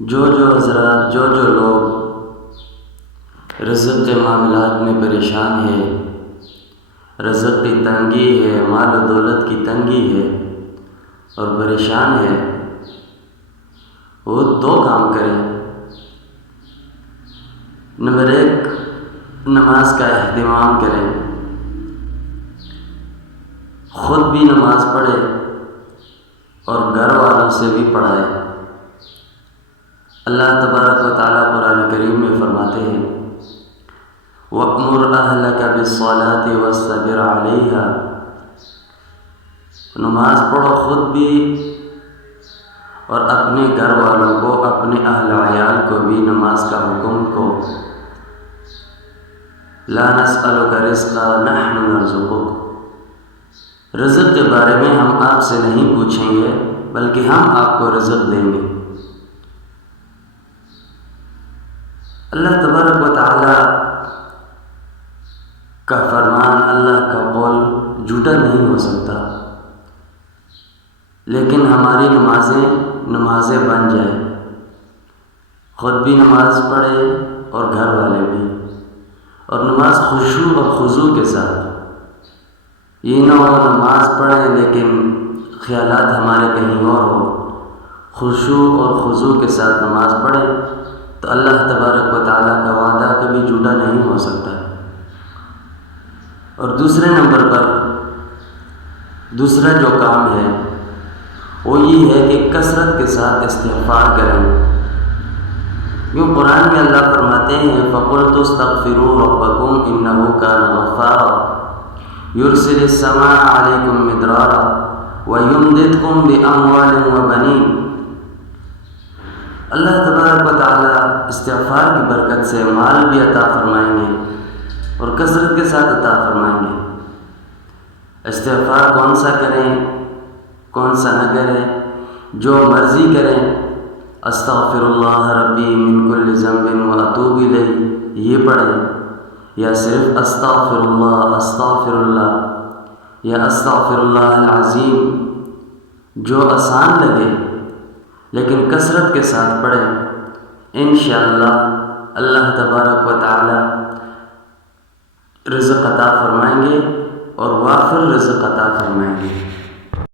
جو حضرات جو لوگ رزق کے معاملات میں پریشان ہیں، رزق کی تنگی ہے، مال و دولت کی تنگی ہے اور پریشان ہے، وہ دو کام کریں۔ نمبر 1، نماز کا اہتمام کریں، خود بھی نماز پڑھے اور گھر والوں سے بھی پڑھائے۔ اللہ تبارک و تعالیٰ قرآن کریم میں فرماتے ہیں وَأْمُرْ أَهْلَكَ بِالصَّلَاةِ وَاصْطَبِرْ عَلَيْهَا۔ نماز پڑھو خود بھی اور اپنے گھر والوں کو، اپنے اہل عیال کو بھی نماز کا حکم کو۔ لَا نَسْأَلُكَ رِزْقًا نَحْنُ نَرْزُقُكَ۔ رزق کے بارے میں ہم آپ سے نہیں پوچھیں گے بلکہ ہم آپ کو رزق دیں گے۔ اللہ تبارک و تعالیٰ کا فرمان، اللہ کا قول جھوٹا نہیں ہو سکتا، لیکن ہماری نمازیں بن جائیں، خود بھی نماز پڑھے اور گھر والے بھی، اور نماز خشوع اور خضوع کے ساتھ۔ یہ نہ ہو نماز پڑھیں لیکن خیالات ہمارے کہیں اور ہو۔ خشوع اور خضوع کے ساتھ نماز پڑھیں تو اللہ تبارک و تعالیٰ کا وعدہ کبھی جھوٹا نہیں ہو سکتا۔ اور دوسرے نمبر پر دوسرا جو کام ہے وہ یہ ہے کہ کثرت کے ساتھ استغفار کریں۔ یوں قرآن میں اللہ فرماتے ہیں فَقُلْتُ اسْتَغْفِرُوا رَبَّكُمْ إِنَّهُ كَانَ غَفَّارًا يُرْسِلِ السَّمَاءَ عَلَيْكُمْ مِدْرَارًا وَيُمْدِدْكُمْ بِأَمْوَالٍ وَبَنِينَ۔ اللہ تبارک و تعالیٰ استغفار کی برکت سے مال بھی عطا فرمائیں گے اور کثرت کے ساتھ عطا فرمائیں گے۔ استغفار کون سا کریں، کون سا نہ کریں، جو مرضی کریں۔ استغفر اللہ ربی من کل ذنب واتوب الیہ یہ پڑھیں، یا صرف استغفر اللہ یا استغفر اللہ العظیم، جو آسان لگے لیکن کثرت کے ساتھ پڑھیں۔ انشاءاللہ اللہ تبارک و تعالی رزق عطا فرمائیں گے اور وافر رزق عطا فرمائیں گے۔